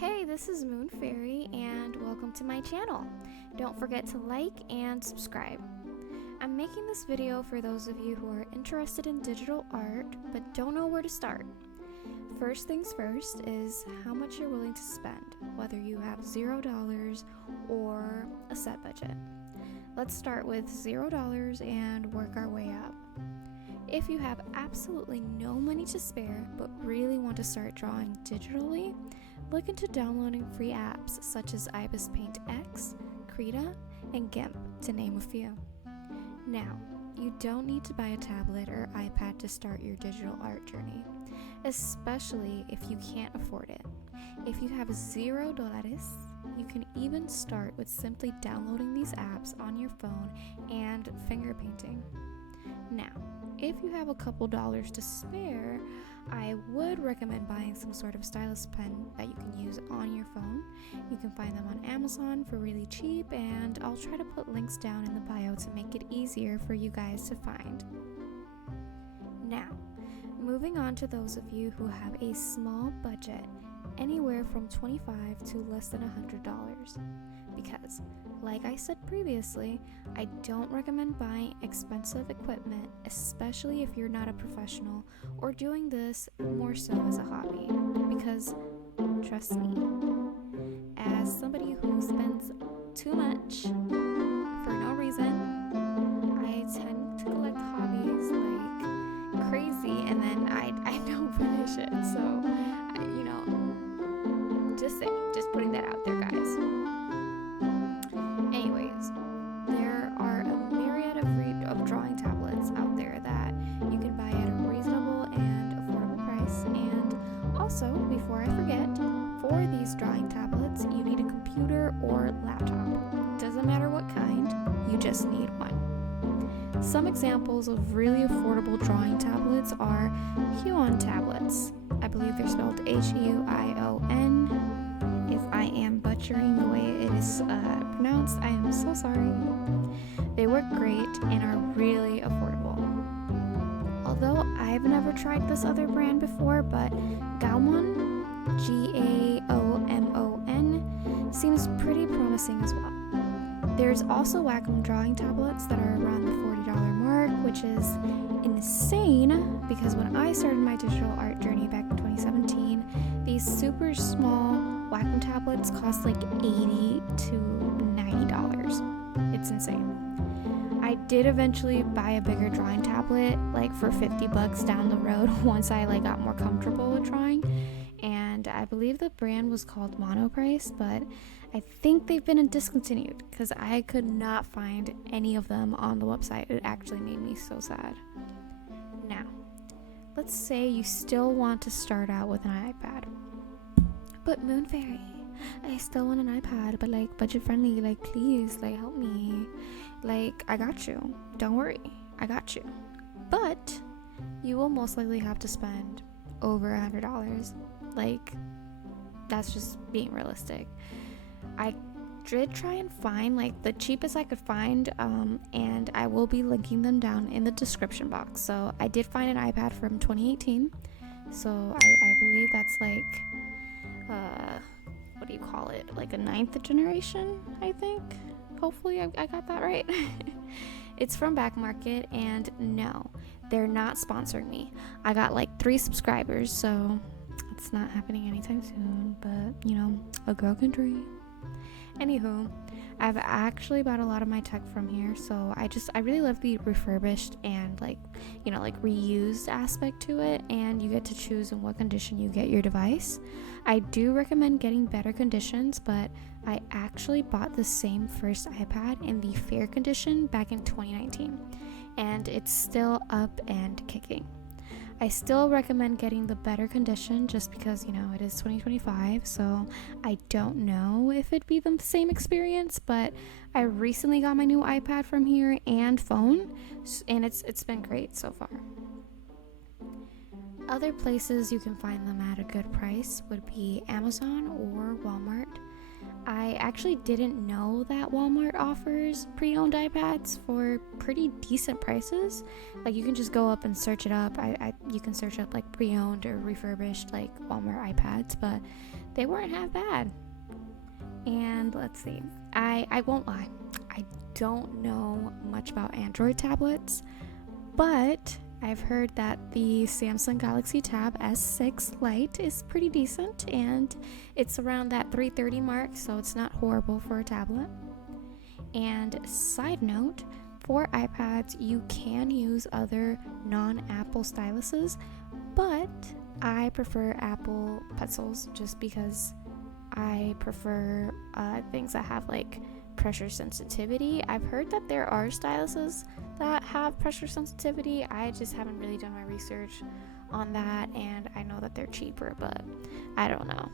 Hey, this is Moon Fairy and welcome to my channel. Don't forget to like and subscribe. I'm making this video for those of you who are interested in digital art but don't know where to start. First things first is how much you're willing to spend, whether you have $0 or a set budget. Let's start with $0 and work our way up. If you have absolutely no money to spare but really want to start drawing digitally, look into downloading free apps such as SPEEDPAINT X, Krita, and GIMP, to name a few. Now, you don't need to buy a tablet or iPad to start your digital art journey, especially if you can't afford it. If you have $0, you can even start with simply downloading these apps on your phone and finger painting. Now, if you have a couple dollars to spare, I would recommend buying some sort of stylus pen that you can use on your phone. You can find them on Amazon for really cheap, and I'll try to put links down in the bio to make it easier for you guys to find. Now, moving on to those of you who have a small budget, anywhere from $25 to less than $100. Because, like I said previously, I don't recommend buying expensive equipment, especially if you're not a professional or doing this more so as a hobby. Because, trust me, as somebody who spends too much for no reason, I tend to collect hobbies like crazy and then I don't finish it. So, just saying, just putting that out there, guys. Anyways, there are a myriad of drawing tablets out there that you can buy at a reasonable and affordable price. And also, before I forget, for these drawing tablets, you need a computer or laptop. Doesn't matter what kind, you just need one. Some examples of really affordable drawing tablets are Huion tablets. I believe they're spelled Huion. If I am butchering the way it is pronounced, I am so sorry. They work great and are really affordable. Although I've never tried this other brand before, but Gaomon, Gaomon, seems pretty promising as well. There's also Wacom drawing tablets that are around the $40 mark, which is insane because when I started my digital art journey back in 2017, these super small Wacom tablets cost like $80 to $90. It's insane. I did eventually buy a bigger drawing tablet like for $50 down the road once I got more comfortable with drawing, and I believe the brand was called Monoprice, but I think they've been discontinued because I could not find any of them on the website. It actually made me so sad. Now, let's say you still want to start out with an iPad. But Moon Fairy, I still want an iPad, but budget friendly, please, help me. I got you. Don't worry, I got you. But you will most likely have to spend over $100. That's just being realistic. I did try and find the cheapest I could find, and I will be linking them down in the description box. So I did find an iPad from 2018. So I believe that's what do you call it? A 9th generation, I think. Hopefully I got that right. It's from Backmarket, and no, they're not sponsoring me. I got 3 subscribers, so it's not happening anytime soon, but a girl can dream. Anywho, I've actually bought a lot of my tech from here, so I really love the refurbished and reused aspect to it, and you get to choose in what condition you get your device. I do recommend getting better conditions, but I actually bought the same first iPad in the fair condition back in 2019, and it's still up and kicking. I still recommend getting the better condition just because, it is 2025, so I don't know if it'd be the same experience, but I recently got my new iPad from here and phone, and it's been great so far. Other places you can find them at a good price would be Amazon or Walmart. I actually didn't know that Walmart offers pre-owned iPads for pretty decent prices. Like, you can just go up and search it up. You can search up like pre-owned or refurbished like Walmart iPads, but they weren't half bad. And let's see, I won't lie, I don't know much about Android tablets, but I've heard that the Samsung Galaxy Tab S6 Lite is pretty decent, and it's around that $330 mark, so it's not horrible for a tablet. And side note, for iPads, you can use other non-Apple styluses, but I prefer Apple pencils just because I prefer things that have like pressure sensitivity. I've heard that there are styluses that have pressure sensitivity. I just haven't really done my research on that, and I know that they're cheaper, but I don't know.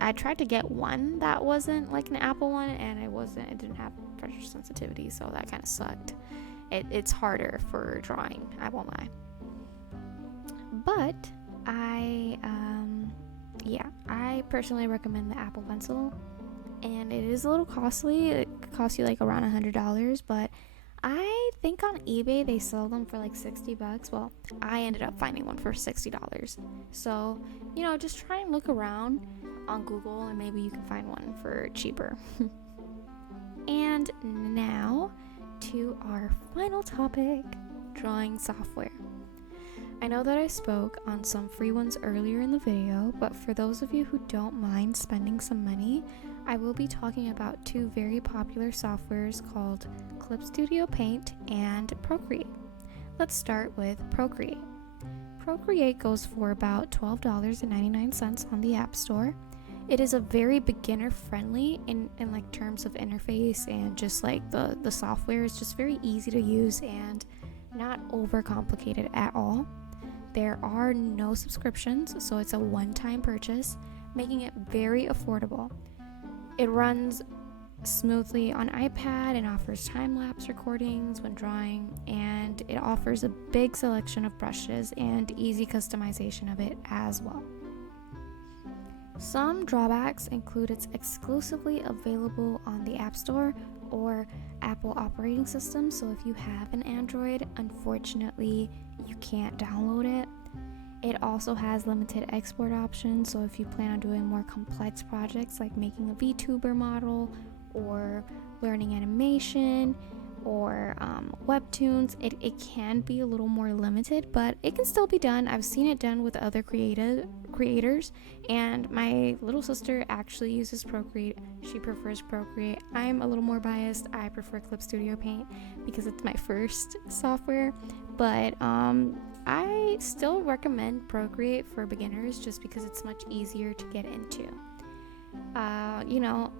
I tried to get one that wasn't like an Apple one, and it didn't have pressure sensitivity, so that kind of sucked. It's harder for drawing, I won't lie. But I personally recommend the Apple Pencil, and it is a little costly. It costs you like around $100, but I think on eBay they sell them for like $60. Well, I ended up finding one for $60. So, just try and look around on Google, and maybe you can find one for cheaper. And now to our final topic, drawing software. I know that I spoke on some free ones earlier in the video, but for those of you who don't mind spending some money, I will be talking about two very popular softwares called Clip Studio Paint and Procreate. Let's start with Procreate. Procreate goes for about $12.99 on the App Store. It is a very beginner friendly in like terms of interface, and just like the software is just very easy to use and not overcomplicated at all. There are no subscriptions, so it's a one-time purchase, making it very affordable. It runs smoothly on iPad and offers time-lapse recordings when drawing, and it offers a big selection of brushes and easy customization of it as well. Some drawbacks include it's exclusively available on the App Store or Apple operating system, so if you have an Android, unfortunately, you can't download it. It also has limited export options, so if you plan on doing more complex projects like making a VTuber model or learning animation or webtoons, it can be a little more limited, but it can still be done. I've seen it done with other creators, and my little sister actually uses Procreate. She prefers Procreate. I'm a little more biased. I prefer Clip Studio Paint because it's my first software, but I still recommend Procreate for beginners just because it's much easier to get into.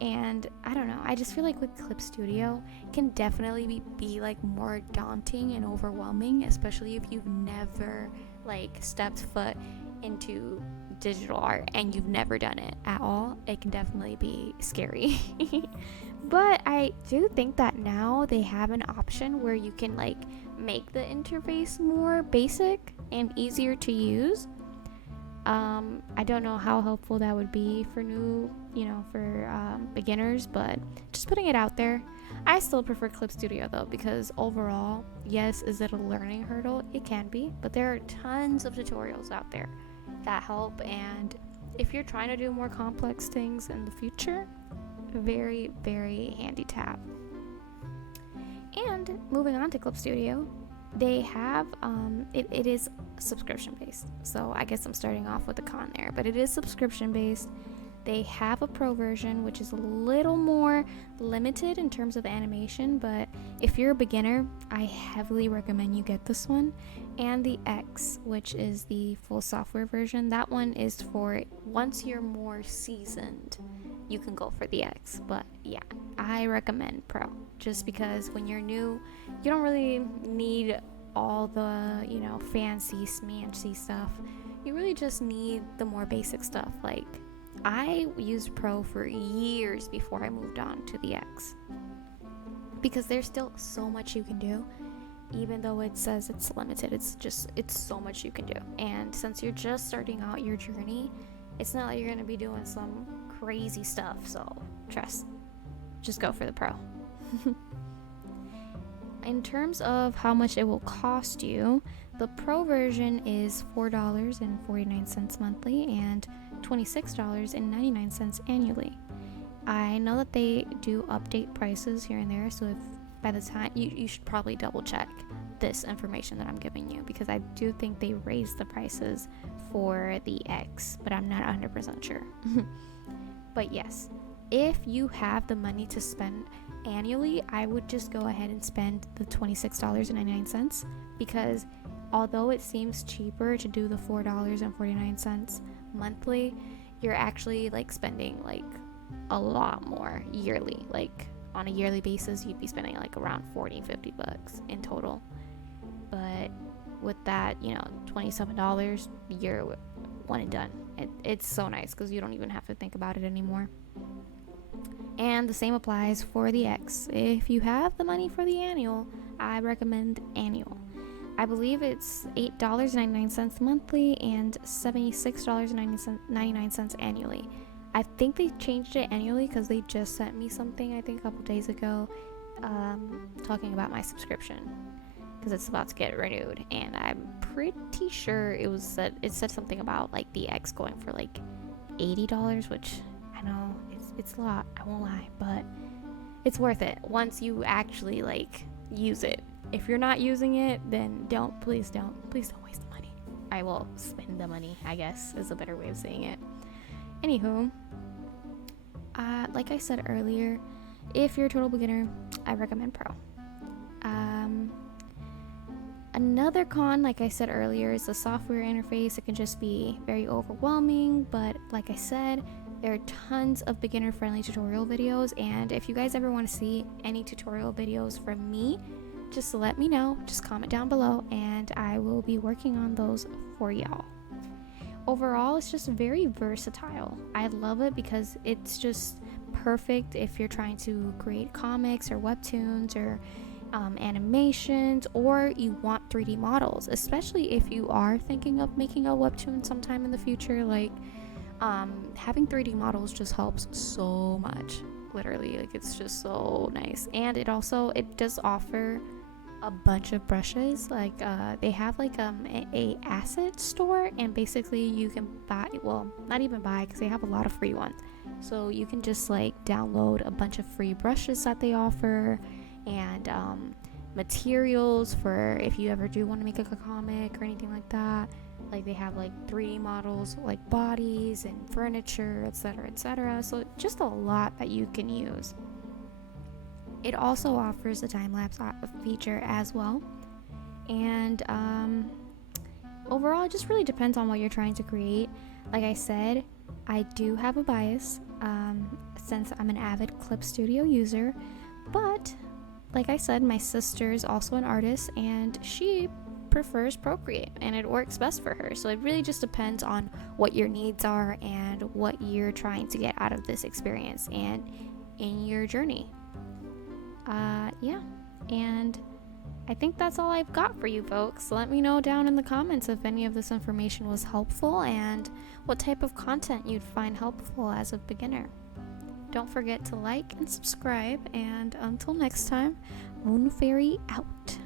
And I don't know, I just feel like with Clip Studio it can definitely be like more daunting and overwhelming, especially if you've never like stepped foot into digital art and you've never done it at all. It can definitely be scary. But I do think that now they have an option where you can like make the interface more basic and easier to use. I don't know how helpful that would be for beginners, but just putting it out there. I still prefer Clip Studio though, because overall, yes, is it a learning hurdle? It can be, but there are tons of tutorials out there that help, and if you're trying to do more complex things in the future, very, very handy to have. And moving on to Clip Studio, they have it is subscription based, so I guess I'm starting off with a con there, but it is subscription based. They have a pro version, which is a little more limited in terms of animation, but if you're a beginner, I heavily recommend you get this one. And the X, which is the full software version, that one is for once you're more seasoned, you can go for the X. But yeah, I recommend Pro just because when you're new, you don't really need all the, fancy smancy stuff. You really just need the more basic stuff. Like, I used Pro for years before I moved on to the X because there's still so much you can do. Even though it says it's limited, it's so much you can do. And since you're just starting out your journey, it's not like you're going to be doing some crazy stuff, so just go for the Pro. In terms of how much it will cost you, the Pro version is $4.49 monthly and $26.99 annually. I know that they do update prices here and there, so if by the time you should probably double check this information that I'm giving you, because I do think they raised the prices for the X, but I'm not 100% sure. But yes, if you have the money to spend annually, I would just go ahead and spend the $26.99, because although it seems cheaper to do the $4.49 monthly, you're actually like spending like a lot more yearly. Like on a yearly basis, you'd be spending like around $40-50 in total. But with that, you know, $27, you're one and done. It's so nice because you don't even have to think about it anymore. And the same applies for the X. If you have the money for the annual, I recommend annual. I believe it's $8.99 monthly and $76.99 annually. I think they changed it annually because they just sent me something, I think a couple days ago, talking about my subscription, because it's about to get renewed, and I'm pretty sure it said something about like the X going for like $80, which I know it's a lot, I won't lie, but it's worth it once you actually like use it. If you're not using it, then please don't waste the money. I will spend the money, I guess is a better way of saying it. Anywho, like I said earlier, if you're a total beginner, I recommend Pro. Another con, like I said earlier, is the software interface. It can just be very overwhelming, but like I said, there are tons of beginner-friendly tutorial videos, and if you guys ever want to see any tutorial videos from me, just let me know. Just comment down below, and I will be working on those for y'all. Overall, it's just very versatile. I love it because it's just perfect if you're trying to create comics or webtoons or animations, or you want 3D models, especially if you are thinking of making a webtoon sometime in the future. Like having 3D models just helps so much, literally. Like it's just so nice. And it does offer a bunch of brushes. Like they have like a asset store, and basically you can buy, well, not even buy, because they have a lot of free ones, so you can just like download a bunch of free brushes that they offer, and materials for if you ever do want to make like a comic or anything like that. Like they have like 3D models, like bodies and furniture, etc. So just a lot that you can use. It also offers a time-lapse feature as well. And overall, it just really depends on what you're trying to create. Like I said, I do have a bias since I'm an avid Clip Studio user, but like I said, my sister is also an artist, and she prefers Procreate, and it works best for her. So it really just depends on what your needs are and what you're trying to get out of this experience and in your journey. Yeah, and I think that's all I've got for you folks. Let me know down in the comments if any of this information was helpful and what type of content you'd find helpful as a beginner. Don't forget to like and subscribe, and until next time, Moon Fairy out.